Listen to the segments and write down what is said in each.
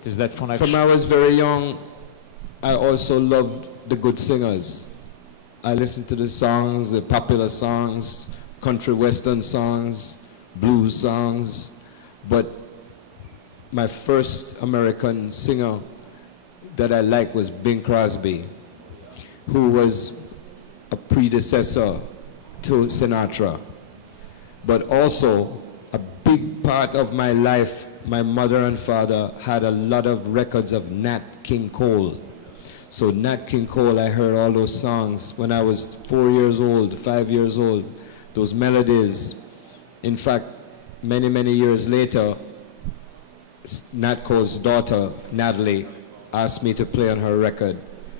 Wat is dat vanuit... From I was very young, I also loved the good singers. I listened to the songs, the popular songs, country western songs, blues songs, but my first American singer that I liked was Bing Crosby, who was a predecessor to Sinatra. But also, a big part of my life, my mother and father had a lot of records of Nat King Cole. So Nat King Cole, I heard all those songs when I was 4 years old, 5 years old, those melodies. In fact, many, many years later, Nat Cole's daughter, Natalie, asked me to play on her record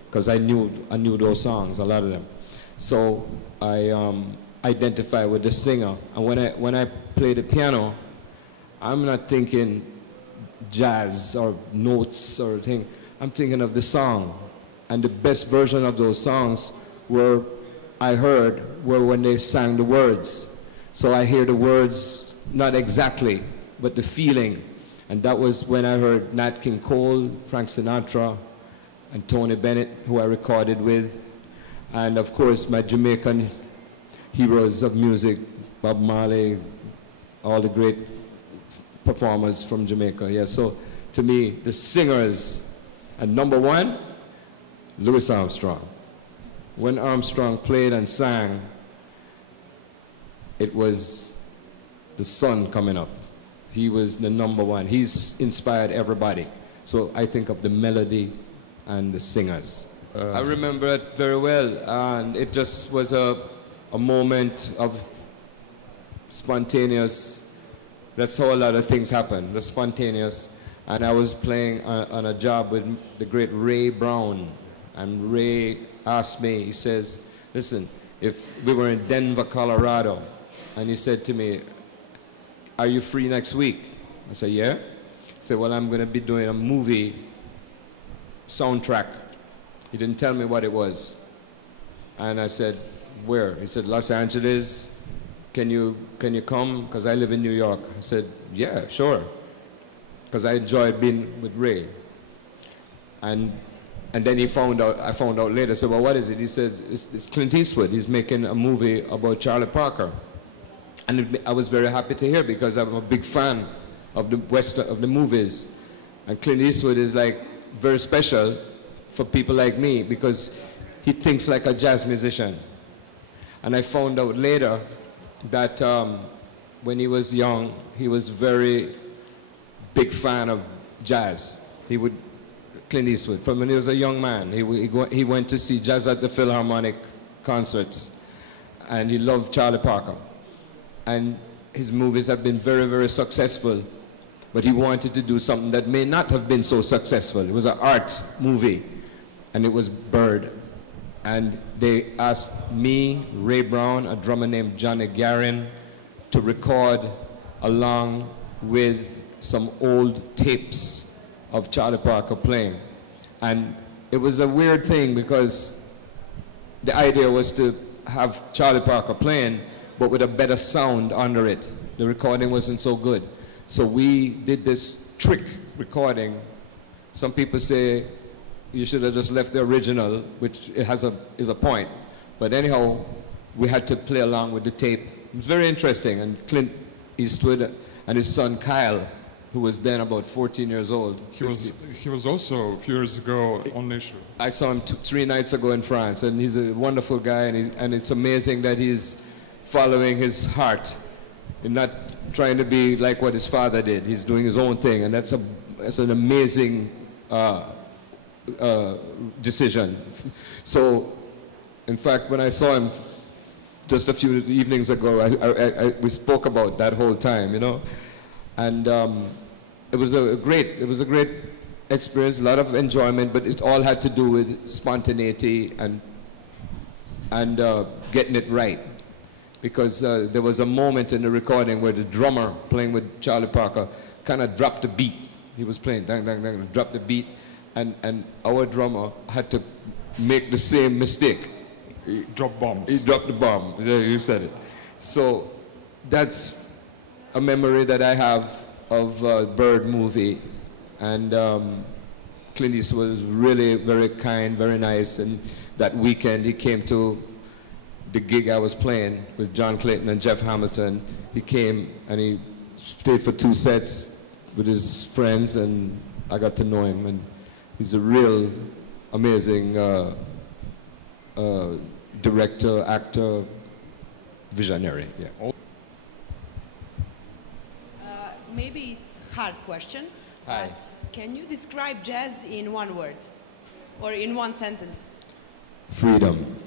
because I knew those songs, a lot of them. So I identify with the singer. And when I play the piano, I'm not thinking jazz or notes or thing. I'm thinking of the song. And the best version of those songs I heard were when they sang the words. So I hear the words, not exactly, but the feeling. And that was when I heard Nat King Cole, Frank Sinatra, and Tony Bennett, who I recorded with. And of course, my Jamaican heroes of music, Bob Marley, all the great performers from Jamaica. Yeah, so to me, the singers, and number one, Louis Armstrong. When Armstrong played and sang, it was the sun coming up. He was the number one. He's inspired everybody. So I think of the melody and the singers. I remember it very well, and it just was a moment of spontaneous. That's how a lot of things happen, the spontaneous. And I was playing on a job with the great Ray Brown. And Ray asked me, he says, listen, if we were in Denver, Colorado, and he said to me, are you free next week? I said, yeah. He said, well, I'm going to be doing a movie soundtrack. He didn't tell me what it was. And I said, where? He said, Los Angeles. Can you come? Because I live in New York. I said, yeah, sure. Because I enjoyed being with Ray. And then I found out later, I said, well, what is it? He said, it's Clint Eastwood. He's making a movie about Charlie Parker. And I was very happy to hear because I'm a big fan of the movies. And Clint Eastwood is like very special for people like me because he thinks like a jazz musician. And I found out later that when he was young, he was very big fan of jazz. Clint Eastwood, from when he was a young man, he went to see Jazz at the Philharmonic concerts, and he loved Charlie Parker. And his movies have been very, very successful, but he wanted to do something that may not have been so successful. It was an art movie, and it was Bird. And they asked me, Ray Brown, a drummer named Johnny Garin, to record along with some old tapes of Charlie Parker playing. And it was a weird thing because the idea was to have Charlie Parker playing, but with a better sound under it. The recording wasn't so good. So we did this trick recording. Some people say you should have just left the original, which is a point. But anyhow, we had to play along with the tape. It was very interesting. And Clint Eastwood and his son Kyle, who was then about 14 years old. He was also a few years ago on NIsville. I saw him 3 nights ago in France, and he's a wonderful guy, and it's amazing that he's following his heart and not trying to be like what his father did. He's doing his own thing, and that's an amazing decision. So, in fact, when I saw him just a few evenings ago, we spoke about that whole time, you know. And it was a great experience, a lot of enjoyment, but it all had to do with spontaneity and getting it right. Because there was a moment in the recording where the drummer playing with Charlie Parker kind of dropped the beat. He was playing, dang, dang, dang, dropped the beat, and our drummer had to make the same mistake. He dropped bombs. He dropped the bomb. You said it. So that's a memory that I have of Bird movie, And Clint Eastwood was really very kind, very nice. And that weekend he came to the gig I was playing with John Clayton and Jeff Hamilton. He came and he stayed for 2 sets with his friends, and I got to know him. And he's a real amazing director, actor, visionary. Yeah. Maybe it's a hard question, Hi. but can you describe jazz in one word or in one sentence? Freedom.